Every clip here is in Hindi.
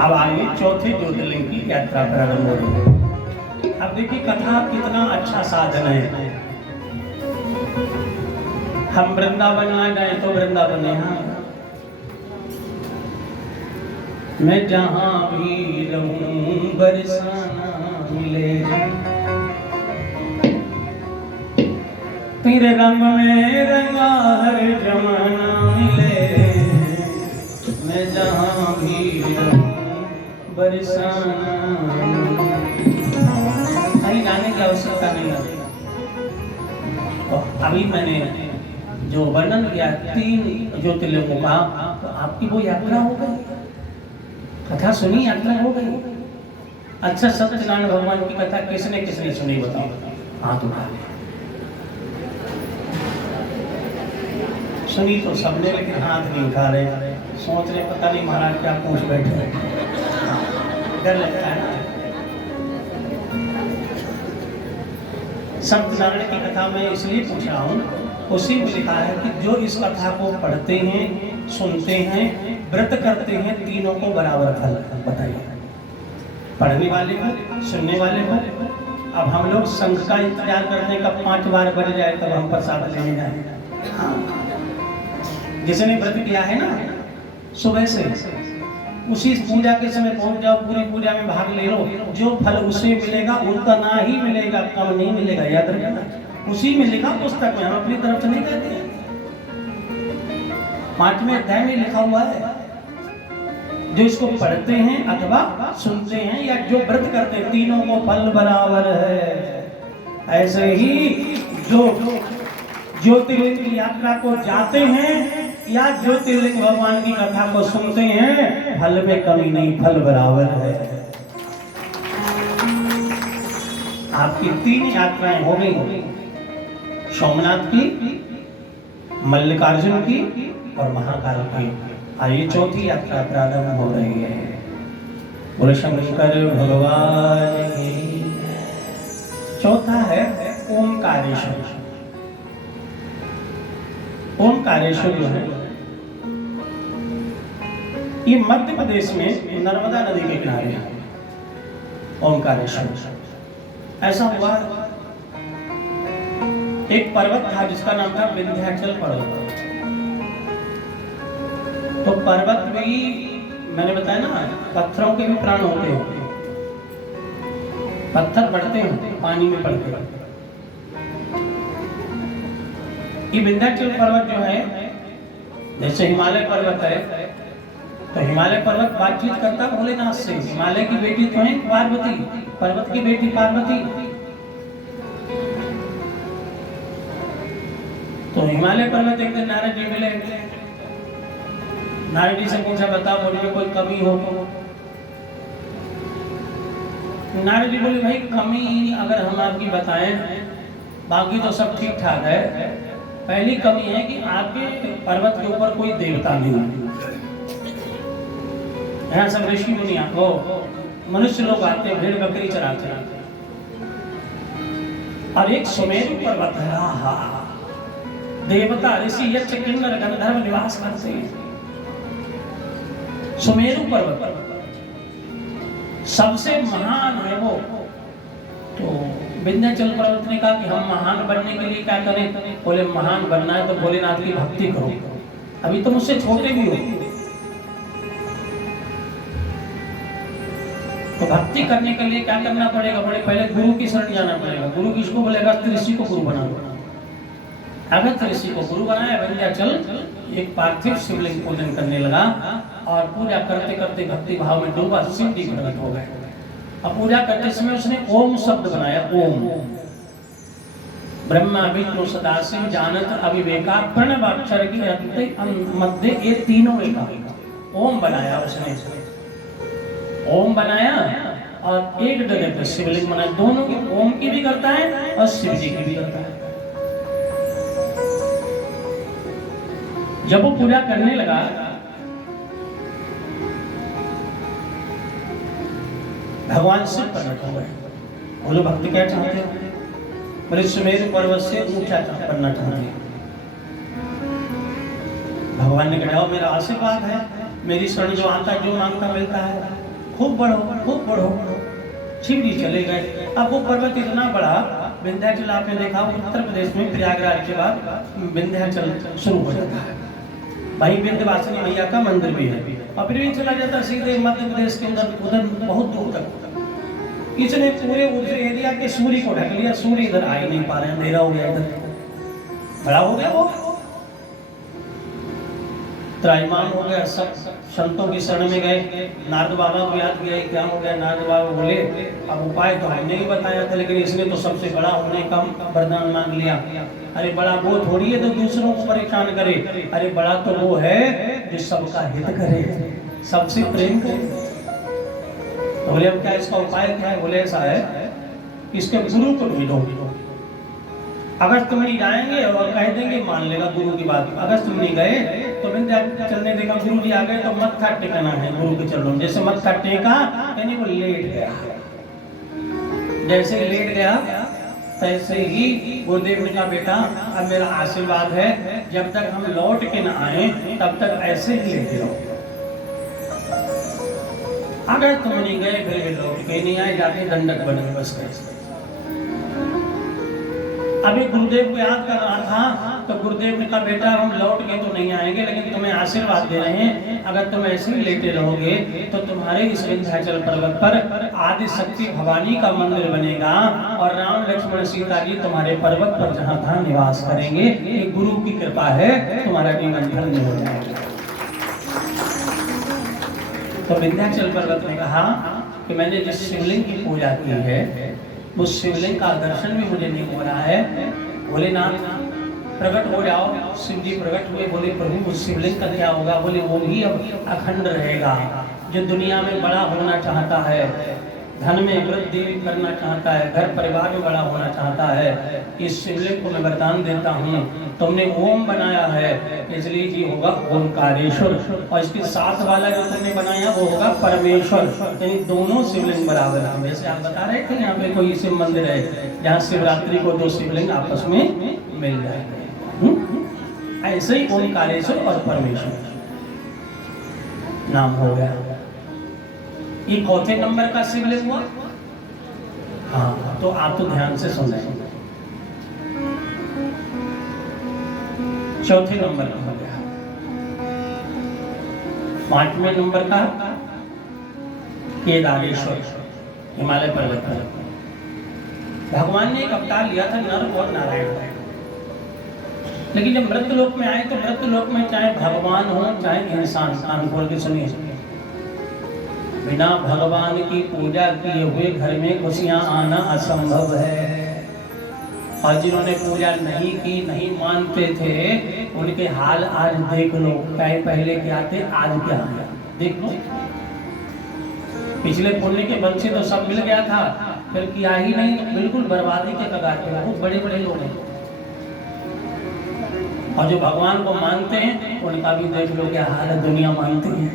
अब आगे चौथे ज्योतिर्लिंग की यात्रा प्रारंभ हो रही है। अब देखिए कथा कितना अच्छा साधन है। हम वृंदावन आ गए तो वृंदावन यहाँ, मैं जहाँ भी रहूं बरसाना मिले, तेरे रंग में रंगा हर जमाना मिले, मैं जहाँ भी रहूं बरसाना। कहीं गाने की आवश्यकता नहीं है। अभी मैंने जो वर्णन किया 3 ज्योतिर्लिंगों का, तो आपकी वो यात्रा हो गई, कथा सुनी, यात्रा हो गई। अच्छा, सत्यनारायण भगवान की कथा किसने किसने सुनी बताओ, हाथ उठा ले। सुनी तो सबने, लेकिन हाथ नहीं उठा रहे, सोच रहे पता नहीं महाराज क्या पूछ बैठे, डर लगता है ना। सत्यनारायण की कथा में इसलिए पूछा हूँ, उसी में लिखा है कि जो इस कथा को पढ़ते हैं, सुनते हैं, व्रत करते हैं, तीनों को बराबर फल। बताइए, पढ़ने वाले को, सुनने वाले को। अब हम लोग संघ का इंतजार करते हैं कब 5 बार बढ़ जाए तब हम प्रसाद लेने जाए। हाँ, जिसने व्रत किया है ना सुबह से, उसी पूजा के समय पहुंच जाओ, पूरी पूजा में भाग ले लो, जो फल उसे मिलेगा उतना ही मिलेगा, कम नहीं मिलेगा, याद रखना। उसी मिलेगा पुस्तक में, हम अपनी तरफ से नहीं कहते हैं। 5वें अध्याय में लिखा हुआ है, जो इसको पढ़ते हैं अथवा सुनते हैं या जो व्रत करते हैं, तीनों को फल बराबर है। ऐसे ही जो ज्योतिर्लिंग की यात्रा को जाते हैं या ज्योतिर्लिंग भगवान की कथा को सुनते हैं, फल में कमी नहीं, फल बराबर है। आपकी 3 यात्राएं हो गई, सोमनाथ की, मल्लिकार्जुन की और महाकाल की। आइए चौथी यात्रा प्रारंभ हो रही है। बोले शंकर भगवान की। चौथा है ओमकारेश्वर। ओमकारेश्वर जो है ये मध्य प्रदेश में नर्मदा नदी के किनारे है। ओमकारेश्वर ऐसा हुआ, एक पर्वत था जिसका नाम था विंध्याचल पर्वत। तो पर्वत भी मैंने बताया ना, पत्थरों के भी प्राण होते हैं, पत्थर बढ़ते हैं पानी में पड़ते हैं। ये विंध्याचल पर्वत जो है, जैसे हिमालय पर्वत है, तो हिमालय पर्वत बातचीत करता भोलेनाथ से। हिमालय की बेटी तो है पार्वती, पर्वत की बेटी पार्वती। तो हिमालय पर्वत एक दिन नारद जी मिले, नारद जी से पूछा बताओ मुझ में कोई कमी हो तो। नारद जी बोले भाई कमी अगर हम आपकी बताएं, बाकी तो सब ठीक ठाक है, पहली कमी है कि आपके पर्वत के ऊपर कोई देवता नहीं है। यहाँ सब ऋषि मुनि हो, मनुष्य लोग आते हैं, भेड़ बकरी चराते हैं। और एक सुमेरु पर्वत है, आहा, देवता ऋषि यक्ष किन्नर गंधर्व निवास करते हैं। सुमेरु पर्वत सबसे महान है वो। तो विंध्याचल पर्वत ने कहा कि हम महान बनने के लिए क्या करें? बोले महान बनना है तो भोलेनाथ की भक्ति करो, अभी तुम उससे छोटे भी हो। तो भक्ति करने के लिए क्या करना पड़ेगा? बड़े पहले गुरु की शरण जाना पड़ेगा। गुरु किसको बोलेगा? ऋषि को गुरु बना। अगस्त ऋषि को गुरु बनाया। विंध्याचल एक पार्थिव शिवलिंग पूजन करने लगा और पूजा करते करते भक्ति भाव में डूबा, शिव जी प्रकट हो गए। अब पूजा करते समय उसने ओम शब्द बनाया। ओम ब्रह्मा विष्णु सदाशिव जानत अविवेका प्रणव अक्षर की अंत मध्य ये तीनों एका। ओम बनाया उसने, ओम बनाया और एक जगह पर शिवलिंग बनाया। दोनों की, ओम की भी करता है और शिव जी की भी करता है। जब वो पूजा करने लगा, भगवान शिव प्रकट हो गए। बोलो भक्ति क्या चाहते हो? बोले सुमेरु पर्वत से ऊंचा बनना चाहते हैं। भगवान ने कहा मेरा आशीर्वाद है, मेरी शरण जो आता है जो मांगता मिलता है। खूब बढ़ो खूब बढ़ो। शिव जी चले गए। अब वो पर्वत इतना बड़ा, विंध्याचल आपने देखा उत्तर प्रदेश में प्रयागराज के बाद विंध्याचल शुरू हो जाता है। वहीं विंध्यवासिनी मैया का मंदिर भी है और फिर भी चला जाता सीधे मध्य प्रदेश के अंदर उधर बहुत दूर तक। इसने पूरे उस एरिया के सूर्य को ढक लिया, सूर्य इधर आ ही नहीं पा रहे, अंधेरा हो गया, इधर बड़ा हो गया वो, त्राईमान हो गया। सब संतों की शरण में गए, नारद बाबा को याद किया क्या हो गया। नारद बाबा बोले अब उपाय तो हमने ही बताया था, लेकिन इसने तो सबसे बड़ा होने का वरदान मांग लिया। अरे बड़ा वो थोड़ी है तो दूसरों को परेशान करे, अरे बड़ा तो वो है जो सबका हित करे, सबसे प्रेम करे। तो बोले अब क्या इसका उपाय क्या है? बोले ऐसा है, इसके गुरु को ढूंढो। अगर तुम नहीं जाएंगे और कह देंगे मान लेगा गुरु की बात। अगर तुम नहीं गए तो चलने देगा, गुरु जी आ गए तो मत का टेकना है गुरु के चरणों। जैसे मत का टेका यानी वो लेट गया, जैसे लेट गया तैसे ही गुरुदेव ने कहा बेटा अब मेरा आशीर्वाद है, जब तक हम लौट के ना आए तब तक ऐसे ही लेटे रहो। अगर तुम नहीं गए फिर भी लौट के नहीं आए, जाके दंडक बने बस कैसे। अभी गुरुदेव को याद कर रहा था तो गुरुदेव ने कहा बेटा हम लौट के तो नहीं आएंगे, लेकिन तुम्हें आशीर्वाद दे रहे हैं, अगर तुम ऐसे ही लेटे रहोगे तो तुम्हारे इस विंध्याचल पर्वत पर आदि शक्ति भवानी का मंदिर बनेगा और राम लक्ष्मण सीता जी तुम्हारे पर्वत पर जहाँ तहाँ निवास करेंगे। ये गुरु की कृपा है, तुम्हारा जीवन धन्य हो जाएगा। तो विंध्याचल पर्वत ने कहा कि मैंने जिस शिवलिंग की पूजा की है उस शिवलिंग का दर्शन भी मुझे नहीं हो रहा है। बोले नाथ प्रकट हो जाओ। शिव जी प्रकट हुए, बोले प्रभु उस शिवलिंग का क्या होगा? बोले वो भी अब अखंड रहेगा। जो दुनिया में बड़ा होना चाहता है, धन में वृद्धि करना चाहता है, घर परिवार में बड़ा होना चाहता है, इस शिवलिंग को मैं वरदान देता हूँ। तुमने ओम बनाया है इसलिए जी होगा ओमकारेश्वर, और इसके साथ वाला जो तुमने बनाया वो होगा परमेश्वर। यानी दोनों शिवलिंग बराबर हैं। जैसे आप बता रहे थे यहाँ पे कोई शिव मंदिर है जहाँ शिवरात्रि को दो शिवलिंग आपस में मिल जाएंगे, ऐसे ही ओमकारेश्वर और परमेश्वर नाम हो गया। ये चौथे नंबर का शिवलिंग हुआ। हाँ तो आप तो ध्यान से सुन रहे हैं। चौथे नंबर का हो गया। पांचवें नंबर का केदारेश्वर, हिमालय पर्वत पर भगवान ने एक अवतार लिया था, नर और नारायण। लेकिन जब मृत्यलोक में आए तो मृत्यलोक में चाहे भगवान हो चाहे इंसान, कान खोल के सुनिए, बिना भगवान की पूजा किए हुए घर में खुशियां आना असंभव है। और जिन्होंने पूजा नहीं की, नहीं मानते थे, उनके हाल आज देख लो। पहले क्या थे आज क्या है देख लो। पिछले पुण्य के बल से तो सब मिल गया था, फिर किया ही नहीं तो बिल्कुल बर्बादी के कगार पे। बहुत बड़े बड़े लोग हैं। और जो भगवान को मानते हैं उनका भी देख लो क्या हाल है, दुनिया मानती है।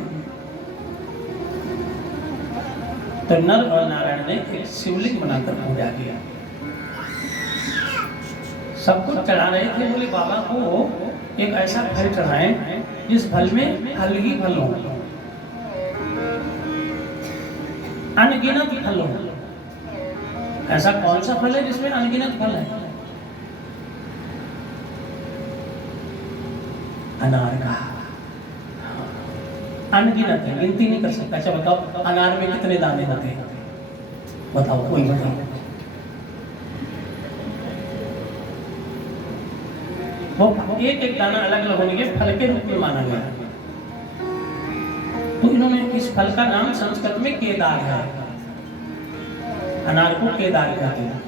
तो नर और नारायण ने एक शिवलिंग बनाकर पूजा किया। सब कुछ चढ़ा रहे थे, बोले बाबा को एक ऐसा फल चढ़ाएं जिस फल में फल ही फल हो, अनगिनत फल हो। ऐसा कौन सा फल है जिसमें अनगिनत फल है? अनार का अनगिनत है, गिनती नहीं कर सकता। अच्छा बताओ अनार में कितने दाने होते हैं? बताओ कोई बताओ। वो एक एक दाना अलग अलग होने के फल के रूप में माना गया। तो इन्होंने इस फल का नाम संस्कृत में केदार है। अनार को केदार कहते हैं।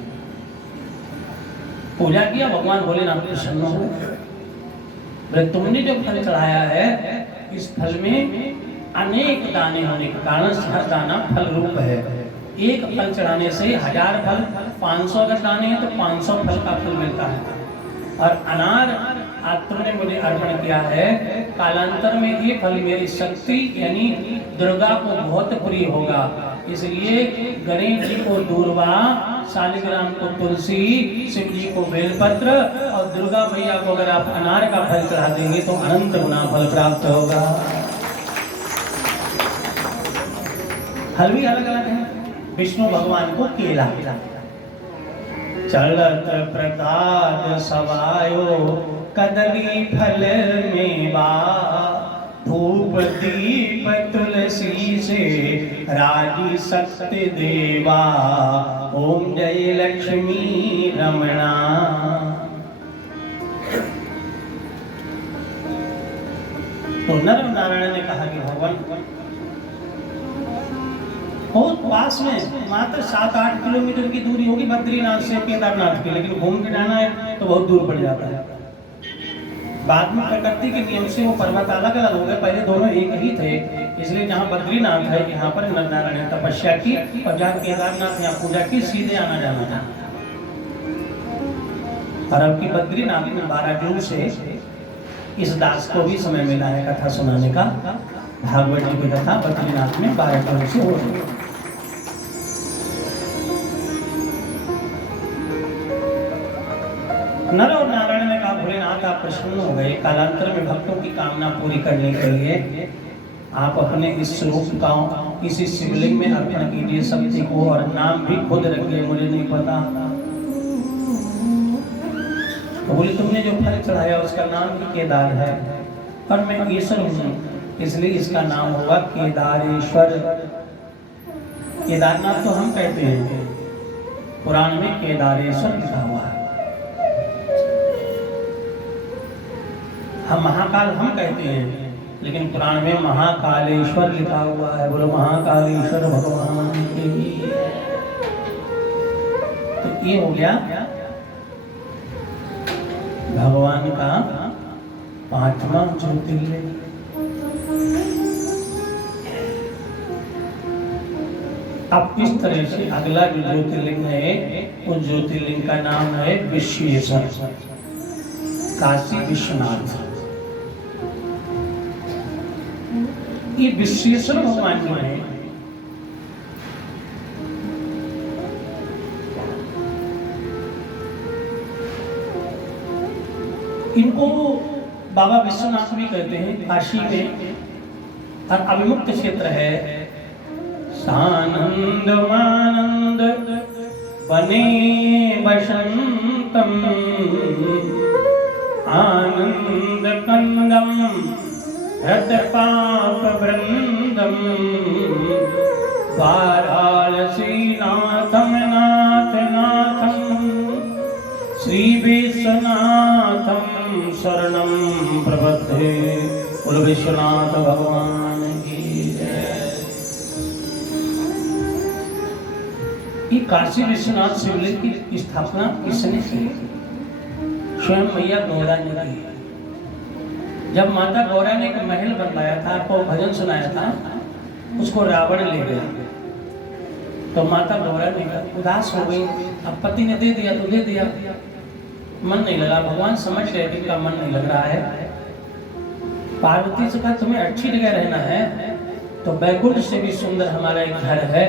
पूजा किया, भगवान भोलेनाथ प्रसन्न हो गए। तुमने जो फल चढ़ाया है इस फल में अनेक दाने होने के कारण हर दाना फल रूप है। एक फल चढ़ाने से 1000 फल, 500 अगर दाने हैं तो 500 फल का फल मिलता है। और अनार आज तुमने मुझे अर्पण किया है, कालांतर में ये फल मेरी शक्ति यानी दुर्गा को बहुत प्रिय होगा। इसलिए गणेश जी को दूर्वा, शालिग्राम को तुलसी, शिव जी को बेलपत्र और दुर्गा मैया को अगर आप अनार का फल चढ़ा देंगे तो अनंत गुना फल प्राप्त होगा। फल भी अलग अलग है। विष्णु भगवान को केला, चलत प्रसाद सवायो कदली फल मेवा, धूप दीप तुलसी से राजी सत्य देवा, ओम जय लक्ष्मी रमणा। तो नर नारायण ने कहा कि भगवान बहुत पास में, मात्र 7-8 किलोमीटर की दूरी होगी बद्रीनाथ से केदारनाथ की, लेकिन घूम के जाना है तो बहुत दूर पड़ जाता है। बाद में प्रकृति के नियम से वो पर्वत अलग अलग हो गए, पहले दोनों एक ही थे, इसलिए जहाँ बद्रीनाथ है यहाँ पर नर नारायण ने तपस्या की, और जहाँ केदारनाथ यहाँ पूजा की, सीधे आना जाना था। और अब की बद्रीनाथ में 12 जून से इस दास को भी समय मिला है कथा सुनाने का। भागवत जी की कथा बद्रीनाथ में 12 जून से हो रही है। नर और नारायण ने कहा भोलेनाथ आप प्रसन्न हो गए, कालांतर में भक्तों की कामना पूरी करने के लिए आप अपने इस स्वरूप का इसी शिवलिंग में अर्पण कीजिए शक्ति को, और नाम भी खुद रखिए, मुझे नहीं पता। तो बोले तुमने जो फल चढ़ाया उसका नाम भी केदार है, और मैं ईश्वर हूँ इसलिए इसका नाम होगा केदारेश्वर। केदारनाथ तो हम कहते हैं, पुराण में केदारेश्वर लिखा हुआ है। हम महाकाल हम कहते हैं, लेकिन पुराण में महाकालेश्वर लिखा हुआ है। बोलो महाकालेश्वर भगवान की। तो ये हो गया भगवान का 5वां ज्योतिर्लिंग। अब इस तरह से अगला जो ज्योतिर्लिंग है उस ज्योतिर्लिंग का नाम है विश्वेश्वर, काशी विश्वनाथ। ये विश्वेश्वर भगवान जो है इनको बाबा विश्वनाथ भी कहते हैं। काशी में और अविमुक्त क्षेत्र है। सानंद मानंद बने बसंतम, आनंद कंदम हृद पाप वृंदम, वाराणसी नाथम नाथ नाथम, श्री विश्वनाथम शरणम प्रपद्ये। बोलो विश्वनाथ भगवान की जय। ये काशी विश्वनाथ शिवलिंग की स्थापना किसने की? स्वयं मैया गौरा ने की। जब माता गौरा ने एक महल बनवाया था, आपको भजन सुनाया था, उसको रावण ले गया। तो माता गौरा ने उदास हो गई। अब पति ने दे दिया तो दे दिया, मन नहीं लगा। भगवान समझ गए कि इनका मन नहीं लग रहा है। पार्वती से कहा तुम्हें अच्छी जगह रहना है तो बैकुंठ से भी सुंदर हमारा एक घर है,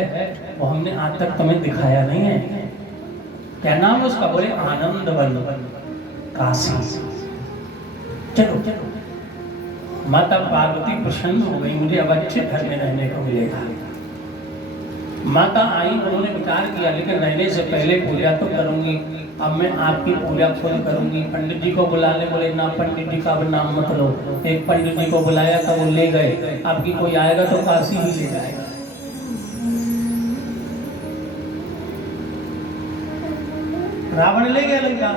वो हमने आज तक तुम्हें दिखाया नहीं है। क्या नाम है उसका? बोले आनंद वन काशी। चलो चलो। माता पार्वती प्रसन्न हो गई, मुझे अब अच्छे घर में रहने को मिलेगा। माता आई, उन्होंने विचार किया लेकिन रहने से पहले पूजा तो करूंगी। अब मैं आपकी पूजा खुद करूंगी। पंडित जी को बुलाने, बोले ना पंडित जी का अब नाम मत लो। एक पंडित जी को बुलाया था, वो ले गए। आपकी कोई आएगा तो काशी ही ले जाएगा। रावण ले गया लंका।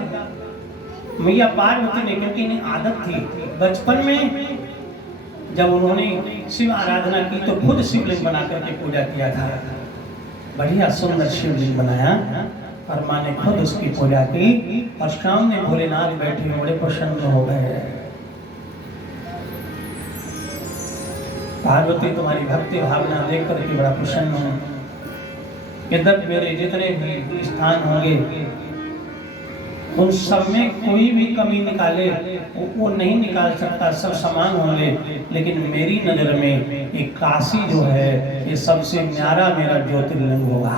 मैया पार्वती ने, क्योंकि इन्हें आदत थी बचपन में जब उन्होंने शिव आराधना की तो खुद शिवलिंग बना करके पूजा किया था। बढ़िया सुंदर शिवलिंग बनाया और माँ ने खुद उसकी पूजा की, और सामने भोलेनाथ बैठे बड़े प्रसन्न हो गए। पार्वती तुम्हारी भक्ति भावना देख करके बड़ा प्रसन्न हूँ। यद्यपि मेरे जितने भी स्थान होंगे उन सब में कोई भी कमी निकाले वो नहीं निकाल सकता, सब समान होंगे। लेकिन मेरी नजर में ये काशी जो है ये सबसे न्यारा मेरा ज्योतिर्लिंग होगा,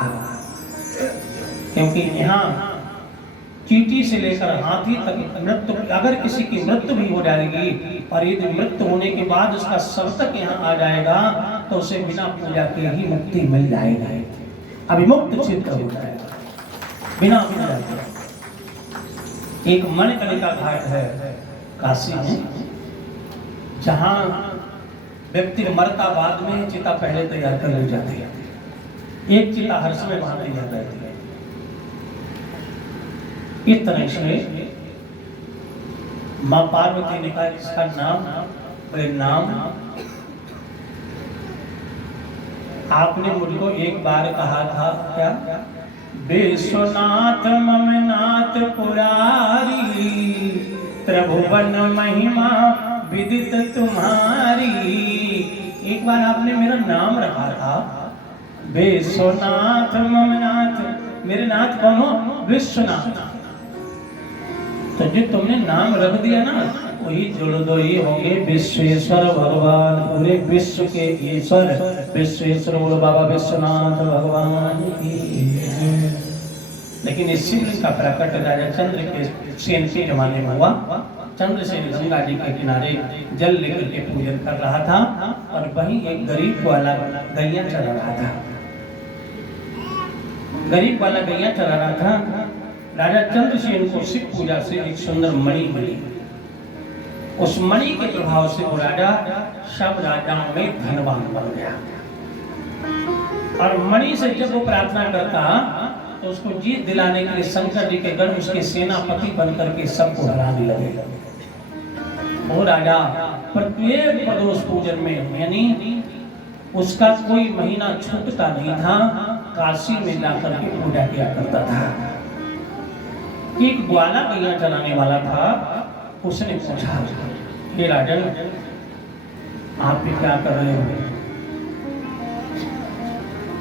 क्योंकि यहाँ चींटी से लेकर हाथी तक मृत्यु, अगर किसी की मृत्यु भी हो जाएगी और यदि मृत्यु होने के बाद उसका शव तक यहाँ आ जाएगा तो उसे बिना पूजा के ही मुक्ति मिल जाएगी, अभिमुक्त चित्त हो जाएगा बिना पूजा के। एक मणिकर्णिका घाट है काशी में, जहां व्यक्ति मरता बाद में चिता पहले तैयार कर ली जाती है। एक चिता हर समय वहां तैयार रहती है। इस तरह से मां पार्वती ने कहा इसका नाम आपने मुझको एक बार कहा था क्या, विश्वनाथ ममनाथ पुरारी, त्रिभुवन महिमा विदित तुम्हारी। एक बार आपने मेरा नाम रखा था विश्वनाथ ममनाथ, मेरे नाथ कौन हो, विश्वनाथ। तो जो तुमने नाम रख दिया ना, वही जुड़ दो ही होंगे विश्वेश्वर भगवान, पूरे विश्व के ईश्वर विश्वेश्वर। बोलो बाबा विश्वनाथ भगवान की। लेकिन इस शिवलिंग का प्रकट राजा चंद्र के सेन के जमाने में हुआ। चंद्रसेन गंगा जी के किनारे जल लेकर के पूजन कर रहा था और वहीं एक गरीब वाला गैया चला रहा था। गरीब वाला गैया चला रहा था। राजा चंद्रसेन को शिव पूजा से एक सुंदर मणि मिली। उस मणि के प्रभाव से वो राजा सब राजाओं में धनवान बन गया। और मणि से जब वो प्रार्थना करता तो उसको जीत दिलाने के लिए शंकर जी के गण उसके सेनापति बनकर के सबको हराने लगे। वो राजा प्रत्येक प्रदोष पूजन में, यानी उसका कोई महीना छूटता नहीं था, काशी में जाकर के पूजा किया करता था। एक ग्वाला गैया चलाने वाला था, उसने पूछा हे राजन आप भी क्या कर रहे हो।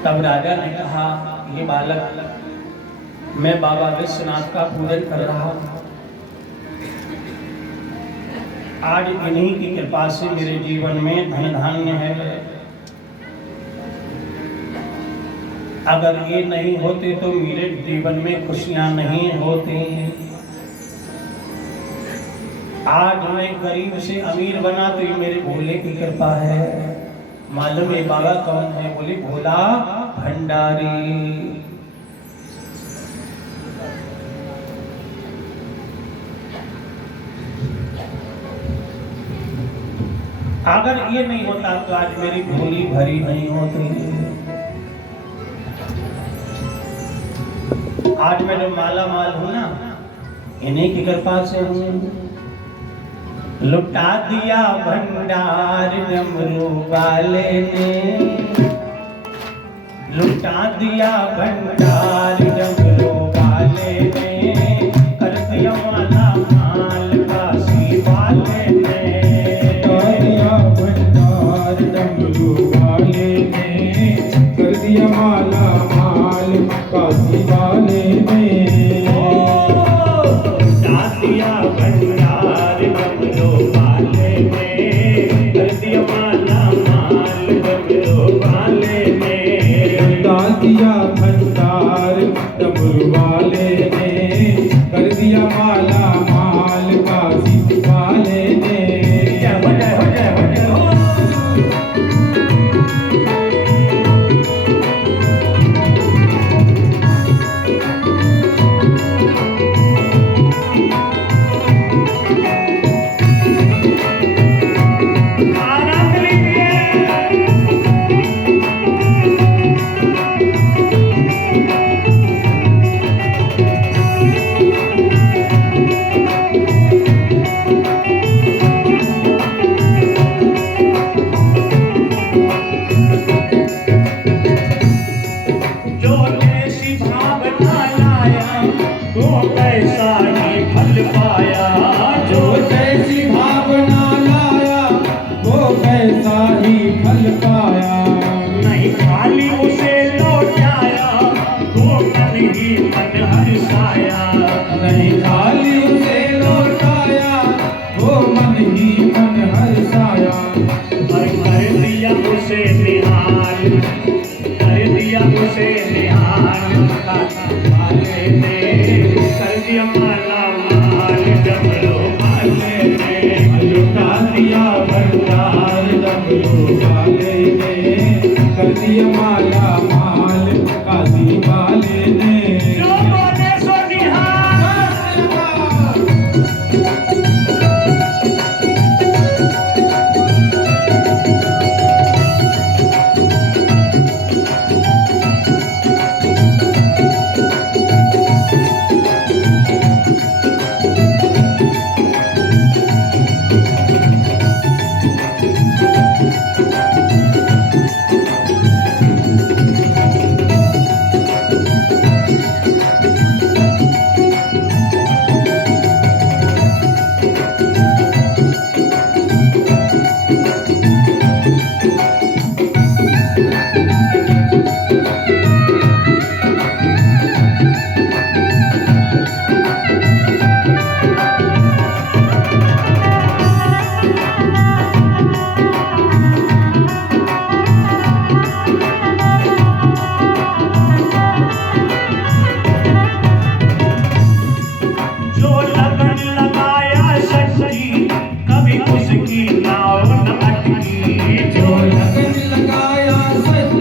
तब राजा ने कहा ये बालक मैं बाबा विश्वनाथ का पूजन कर रहा हूं। आज इन्हीं की कृपा से मेरे जीवन में धन धान्य है। अगर ये नहीं होते तो मेरे जीवन में खुशियां नहीं होती। आज मैं गरीब से अमीर बना तो ये मेरे भोले की कृपा है। मालूम है बाबा कौन है, बोले भोला भंडारी। अगर ये नहीं होता तो आज मेरी झोली भरी नहीं होती। आज मैं जो माला माल हूं ना, इन्हीं की कृपा से हूं। लुटा दिया भंडार डमरू वाले ने, लुटा दिया भंडार डमरू वाले ने, कर दिया माला माल काशी वाले ने। कर दिया माला माल काशी वाले ने। दिया भंडार डमरू वाले ने, कर दिया माला माल डमरू वाले ने। दिया भंडार डमरू वाले ने, कर दिया माला माल काशी वाले ने। भंडार डमरू वाले ने।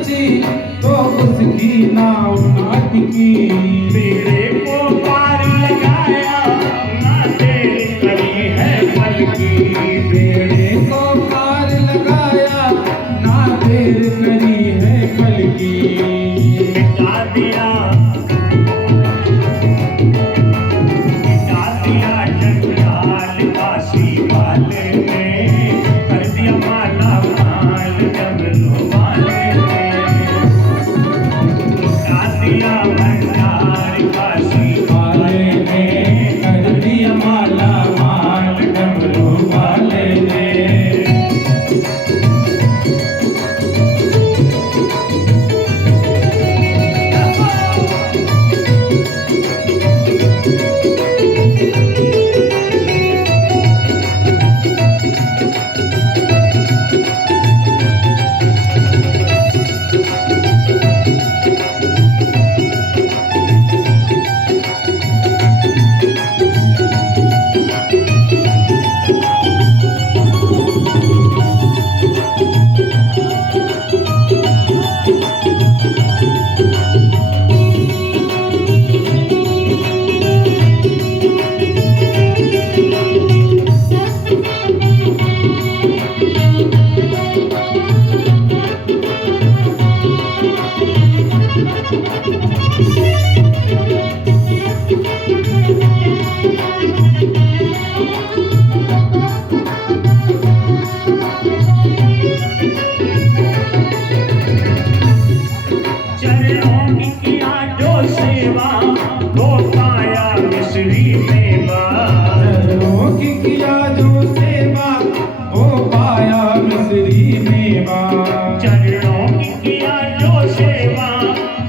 पूछी तो उसकी नाव ना टिकी। बेड़े को पार लगाया ना देर करी है कल की। बेड़े को पार लगाया ना देर करी है कल की। मिटा दिया जंजाल काशी वाले ने, कर दिया माला माल डमरू वाले ने। मिटा दिया भंडार काशी वाले ने कर दिया माला माल डमरू वाले ने। चरणों की किया जो सेवा, वो पाया मिश्री मेवा। चरणों की किया जो सेवा वो पाया मिश्री मेवा। चरणों की किया जो सेवा,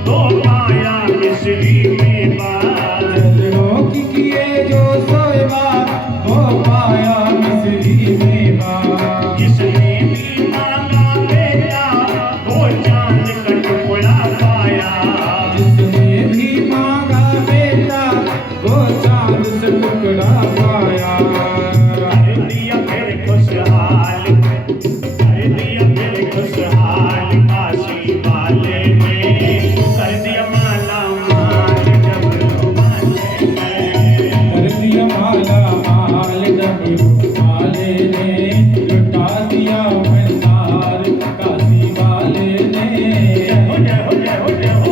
वो पाया मिश्री मेवा। चरणों की किए जो सेवा वो पाया मिश्री मेवा। जिसने भी मांगा बेटा, वो चांद का टुकड़ा पाया। जिसने भी मांगा बेटा वो चांद से टुकड़ा पाया। कर दिया फिर खुशहाल, कर दिया फिर खुशहाल काशी वाले ने, कर दिया माला माल डमरू वाले ने। कर दिया माला माल डमरू वाले ने। लुटा दिया भंडार काशी वाले ने। हो जय हो जय हो जय हो।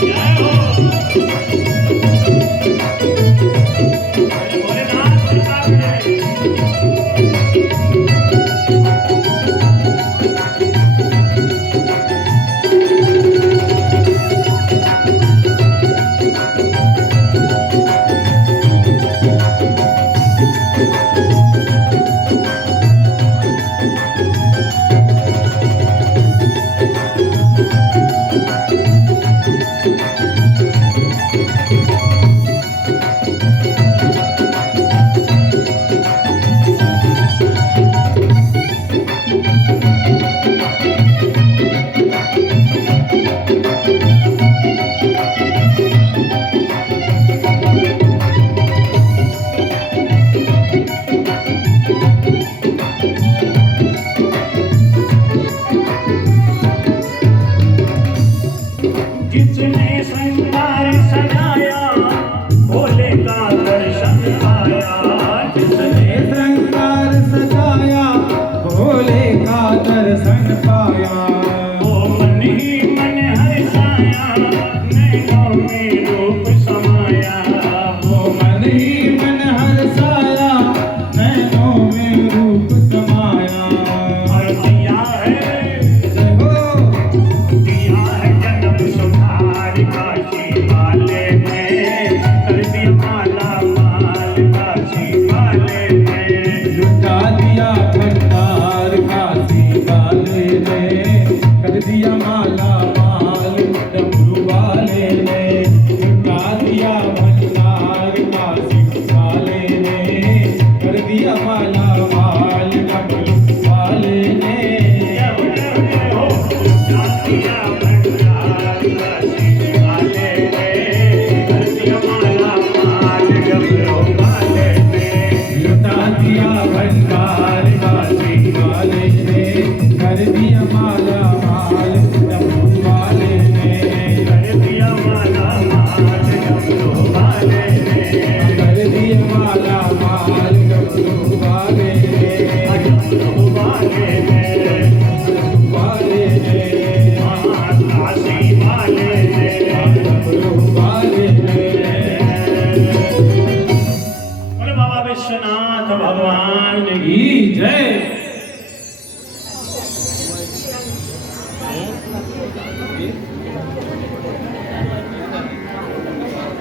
जय हो। भोलेनाथ सरकार जय। जिसने संसार सजाया, भोले का दर्शन पाया। जिसने श्रृंगार सजाया भोले का दर्शन पाया। वो मन ही मन हर्षाया, नैनों में रूप समाया। वो मन ही मन हर्षाया नैनों में रूप समाया। और दिया है, जय हो। दिया है जन्म सुधार काशी वाले ने, कर दिया माला माल काशी वाले ने। लुटा दिया भंडार काशी वाले ने। कर दिया माला माल डमरू वाले ने। लुटा दिया भंडार काशी वाले ने। कर दिया माला